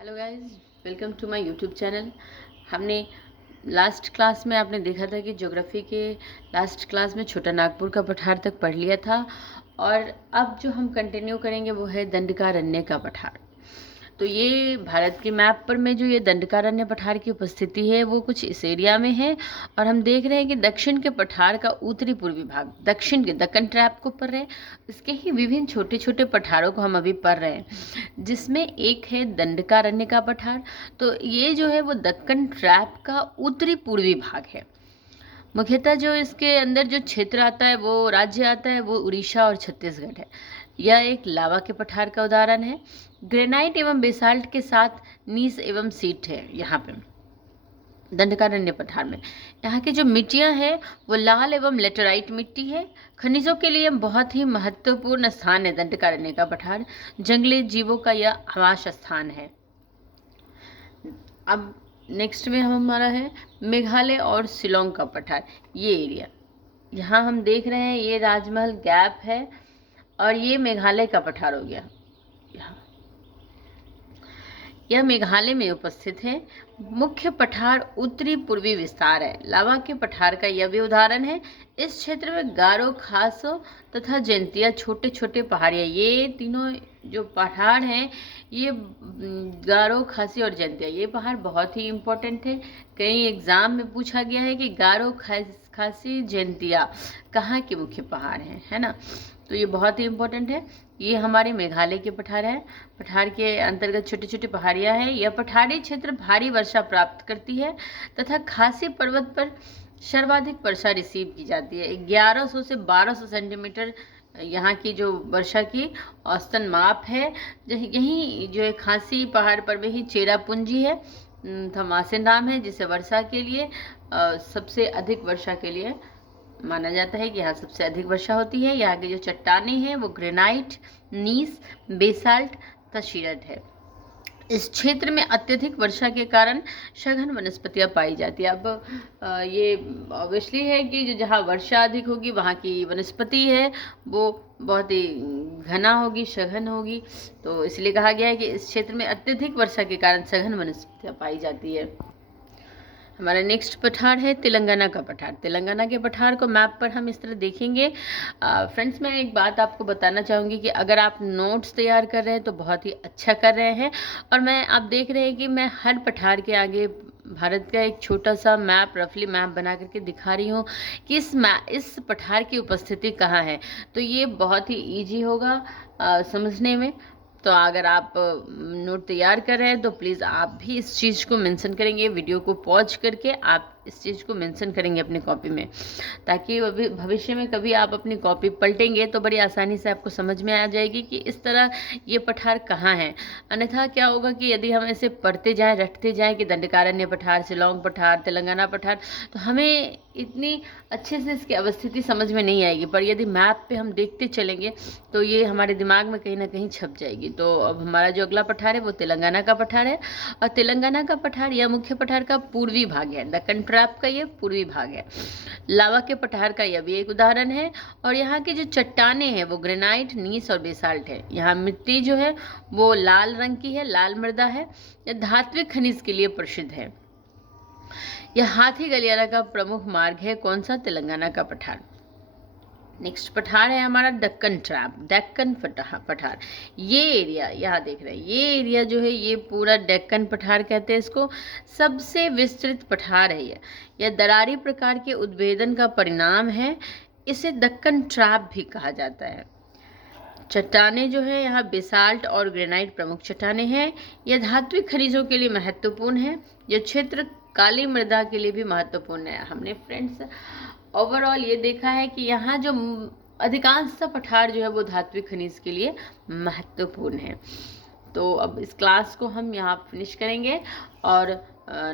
Hello guys, welcome to my YouTube channel. हमने last class में आपने देखा था कि ज्योग्राफी के लास्ट क्लास में छोटा नागपुर का पठार तक पढ़ लिया था और अब जो हम कंटिन्यू करेंगे वो है दंडकारण्य का पठार। तो ये भारत के मैप पर में जो ये दंडकारण्य पठार की उपस्थिति है वो कुछ इस एरिया में है और हम देख रहे हैं कि दक्षिण के पठार का उत्तरी पूर्वी भाग दक्षिण के दक्कन ट्रैप को पढ़ रहे हैं। इसके ही विभिन्न छोटे छोटे पठारों को हम अभी पढ़ रहे हैं, जिसमें एक है दंडकारण्य का पठार। तो ये जो है वो दक्कन ट्रैप का उत्तरी पूर्वी भाग है। मुख्यतः जो इसके अंदर जो क्षेत्र आता है, वो राज्य आता है, वो उड़ीसा और छत्तीसगढ़ है। यह एक लावा के पठार का उदाहरण है। ग्रेनाइट एवं बेसाल्ट के साथ नीस एवं सीट है यहाँ पे दंडकारण्य पठार में। यहाँ की जो मिट्टियाँ हैं वो लाल एवं लेटेराइट मिट्टी है। खनिजों के लिए बहुत ही महत्वपूर्ण स्थान है दंडकारण्य का पठार। जंगली जीवों का यह आवास स्थान है। अब नेक्स्ट में हमारा है मेघालय और शिलोंग का पठार। ये एरिया यहाँ हम देख रहे हैं, ये राजमहल गैप है और ये मेघालय का पठार हो गया। यह मेघालय में उपस्थित है। मुख्य पठार उत्तरी पूर्वी विस्तार है। लावा के पठार का यह भी उदाहरण है। इस क्षेत्र में गारो, खासो तथा जयंतिया छोटे छोटे पहाड़ियाँ, ये तीनों जो पठार हैं, ये गारो, खासी और जयंतिया, ये पहाड़ बहुत ही इम्पोर्टेंट है। कई एग्जाम में पूछा गया है कि गारो, खासी, जयंतिया कहाँ के मुख्य पहाड़ हैं, है ना। तो ये बहुत ही इम्पोर्टेंट है। ये हमारे मेघालय के पठार है। पठार के अंतर्गत छोटी छोटी पहाड़ियाँ हैं। यह पठारी क्षेत्र भारी वर्षा प्राप्त करती है तथा खासी पर्वत पर सर्वाधिक वर्षा रिसीव की जाती है। 1100 से 1200 सेंटीमीटर यहाँ की जो वर्षा की औसतन माप है। यही जो है खासी पहाड़ पर में ही चेरापूंजी है, थमासे नाम है, जिसे वर्षा के लिए सबसे अधिक वर्षा के लिए माना जाता है कि यहाँ सबसे अधिक वर्षा होती है। यहाँ की जो चट्टानें हैं वो ग्रेनाइट, नीस, बेसाल्ट तथा शीरट है। इस क्षेत्र में अत्यधिक वर्षा के कारण सघन वनस्पतियाँ पाई जाती है। अब ये ऑब्वियसली है कि जो जहाँ वर्षा अधिक होगी वहाँ की वनस्पति है वो बहुत ही घना होगी, सघन होगी। तो इसलिए कहा गया है कि इस क्षेत्र में अत्यधिक वर्षा के कारण सघन वनस्पतियाँ पाई जाती है। हमारा नेक्स्ट पठार है तेलंगाना का पठार। तेलंगाना के पठार को मैप पर हम इस तरह देखेंगे। फ्रेंड्स, मैं एक बात आपको बताना चाहूँगी कि अगर आप नोट्स तैयार कर रहे हैं तो बहुत ही अच्छा कर रहे हैं। और आप देख रहे हैं कि मैं हर पठार के आगे भारत का एक छोटा सा मैप, रफली मैप बना करके दिखा रही हूँ कि इस पठार की उपस्थिति कहाँ है। तो ये बहुत ही ईजी होगा समझने में। तो अगर आप नोट तैयार कर रहे हैं तो प्लीज़ आप भी इस चीज़ को मेंशन करेंगे। वीडियो को पॉज करके आप इस चीज़ को मेंशन करेंगे अपनी कॉपी में, ताकि भविष्य में कभी आप अपनी कॉपी पलटेंगे तो बड़ी आसानी से आपको समझ में आ जाएगी कि इस तरह ये पठार कहाँ है। अन्यथा क्या होगा कि यदि हम ऐसे पढ़ते जाएं, रटते जाएं कि दंडकारण्य पठार, शिलोंग पठार, तेलंगाना पठार, तो हमें इतनी अच्छे से इसकी अवस्थिति समझ में नहीं आएगी। पर यदि मैप पे हम देखते चलेंगे तो ये हमारे दिमाग में कहीं ना कहीं छप जाएगी। तो अब हमारा जो अगला पठार है वो तेलंगाना का पठार है। और तेलंगाना का पठार यह मुख्य पठार का पूर्वी भाग है। दक्कन ट्रैप का ये पूर्वी भाग है। लावा के पठार का यह भी एक उदाहरण है। और यहाँ की जो चट्टानें हैं वो ग्रेनाइट, नीस और बेसाल्ट है। यहाँ मिट्टी जो है वो लाल रंग की है, लाल मृदा है। यह धात्विक खनिज के लिए प्रसिद्ध है। यह हाथी गलियारा का प्रमुख मार्ग है। कौन सा? तेलंगाना का पठार। नेक्स्ट पठार है हमारा दक्कन ट्रैप, डेक्कन पठार। ये एरिया यहाँ देख रहे हैं, ये एरिया जो है ये पूरा डेक्कन पठार कहते हैं इसको। सबसे विस्तृत पठार है यह दरारी प्रकार के उद्भेदन का परिणाम है। इसे दक्कन ट्रैप भी कहा जाता है। चट्टानें जो है यहाँ बेसाल्ट और ग्रेनाइट प्रमुख चट्टानें हैं। यह धात्विक खनिजों के लिए महत्वपूर्ण है। यह क्षेत्र काली मृदा के लिए भी महत्वपूर्ण है। हमने फ्रेंड्स ओवरऑल ये देखा है कि यहाँ जो अधिकांश पठार जो है वो धात्विक खनिज के लिए महत्वपूर्ण है। तो अब इस क्लास को हम यहाँ फिनिश करेंगे और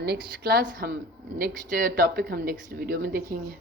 नेक्स्ट टॉपिक हम नेक्स्ट वीडियो में देखेंगे।